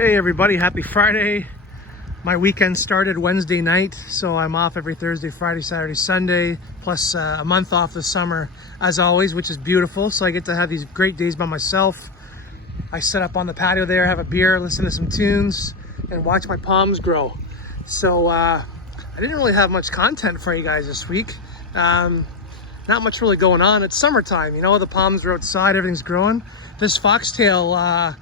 Hey everybody, happy Friday. My weekend started Wednesday night, so I'm off every Thursday, Friday, Saturday, Sunday, plus a month off this summer, as always, which is beautiful. So I get to have these great days by myself. I sit up on the patio there, have a beer, listen to some tunes, and watch my palms grow. So I didn't really have much content for you guys this week. Not much really going on. It's summertime, you know, the palms are outside, everything's growing. This foxtail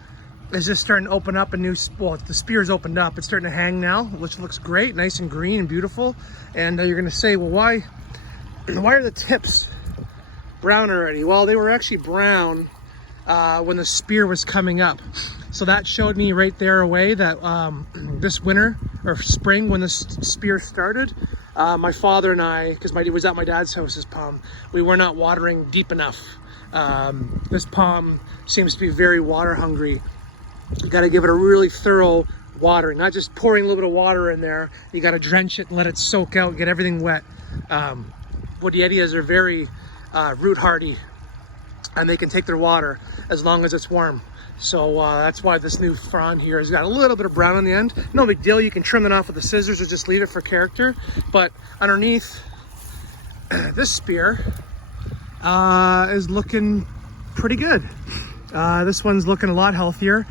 is just starting to open up a new, well, the spear's opened up. It's starting to hang now, which looks great, nice and green and beautiful. And you're gonna say, well, why are the tips brown already? Well, they were actually brown when the spear was coming up. So that showed me right there away that this winter or spring when this spear started, my father and I, because it was at my dad's house, this palm, we were not watering deep enough. This palm seems to be very water hungry. You got to give it a really thorough watering, not just pouring a little bit of water in there. You got to drench it and let it soak out, get everything wet. Woodietias are very root hardy, and they can take their water as long as it's warm. So that's why this new frond here has got a little bit of brown on the end. No big deal, you can trim it off with the scissors or just leave it for character. But underneath this spear is looking pretty good. This one's looking a lot healthier.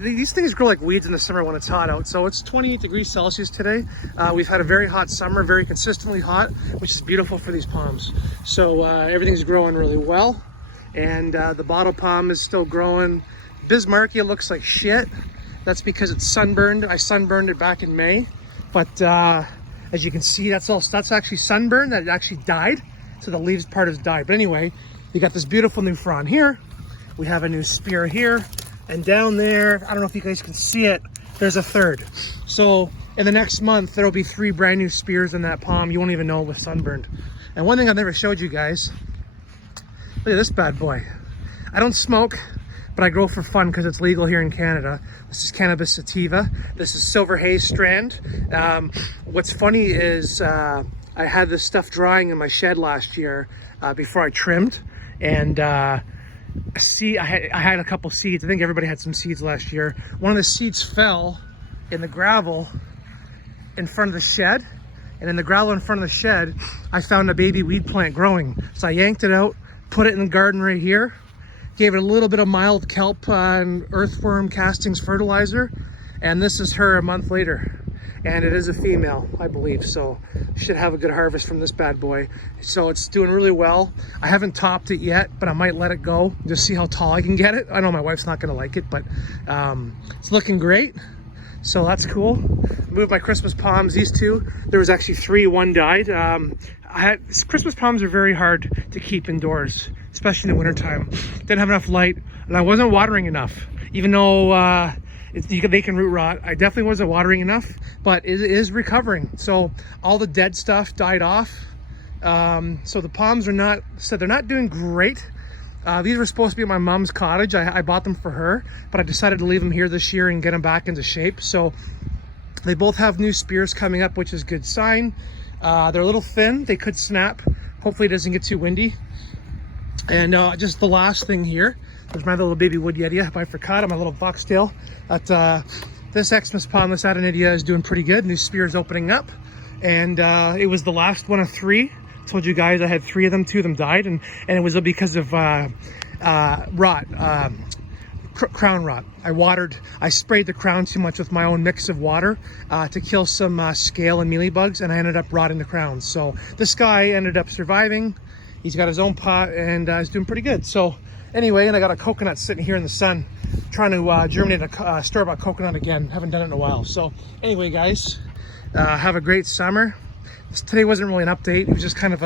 These things grow like weeds in the summer when it's hot out. So it's 28 degrees Celsius today. We've had a very hot summer, very consistently hot, which is beautiful for these palms. So everything's growing really well. And the bottle palm is still growing. Bismarckia looks like shit. That's because it's sunburned. I sunburned it back in May. But as you can see, that's actually sunburned. That actually died. So the leaves part has died. But anyway, you got this beautiful new frond here. We have a new spear here, and down there, I don't know if you guys can see it, there's a third. So in the next month, there'll be 3 brand new spears in that palm. You won't even know it was sunburned. And one thing I've never showed you guys, look at this bad boy. I don't smoke, but I grow for fun because it's legal here in Canada. This is Cannabis Sativa. This is Silver Haze strand. What's funny is I had this stuff drying in my shed last year before I trimmed, and I had a couple seeds. I think everybody had some seeds last year. One of the seeds fell in the gravel in front of the shed, and in the gravel in front of the shed I found a baby weed plant growing. So I yanked it out, put it in the garden right here, gave it a little bit of mild kelp and earthworm castings fertilizer, and this is her a month later. And it is a female, I believe, so should have a good harvest from this bad boy. So it's doing really well. I haven't topped it yet, but I might let it go, just see how tall I can get it. I know my wife's not gonna like it, but it's looking great. So that's cool. Moved my Christmas palms, these two. There was actually 3, one died. Christmas palms are very hard to keep indoors, especially in the wintertime. Didn't have enough light, and I wasn't watering enough, even though they can root rot. I definitely wasn't watering enough, but it is recovering. So all the dead stuff died off. So the palms are they're not doing great. These were supposed to be at my mom's cottage. I bought them for her, but I decided to leave them here this year and get them back into shape. So they both have new spears coming up, which is a good sign. They're a little thin. They could snap. Hopefully it doesn't get too windy. And just the last thing here, there's my little baby Woodietia bifurcata, my little foxtail. This Xmas palm, this Adenidia, is doing pretty good. New spear is opening up, and it was the last one of 3. Told you guys I had 3 of them. 2 of them died, and it was because of rot, crown rot. I sprayed the crown too much with my own mix of water to kill some scale and mealybugs, and I ended up rotting the crowns. So this guy ended up surviving. He's got his own pot and is doing pretty good. So anyway, and I got a coconut sitting here in the sun, trying to germinate a store-bought coconut again. Haven't done it in a while. So anyway, guys, have a great summer. Today wasn't really an update. It was just kind of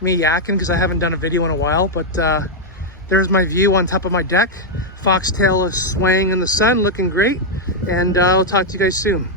me yakking because I haven't done a video in a while. But there's my view on top of my deck. Foxtail is swaying in the sun, looking great. And I'll talk to you guys soon.